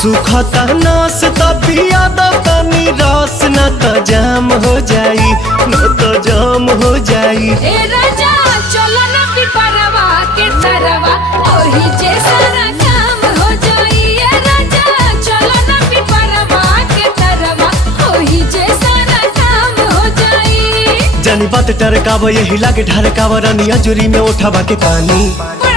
सुखता नस पिया तनी रस न तो जाम हो जाई, न तो जाम हो जाई। ए राजा चलो ना पिपरवा के तरवा ओही जे सारा काम हो जाई। ए राजा चलो ना पिपरवा के तरवा ओही जे सारा काम हो जाई। जानी बात टरकाव यही लागे ढरकाव रनिया जुरी में उठावा के पानी।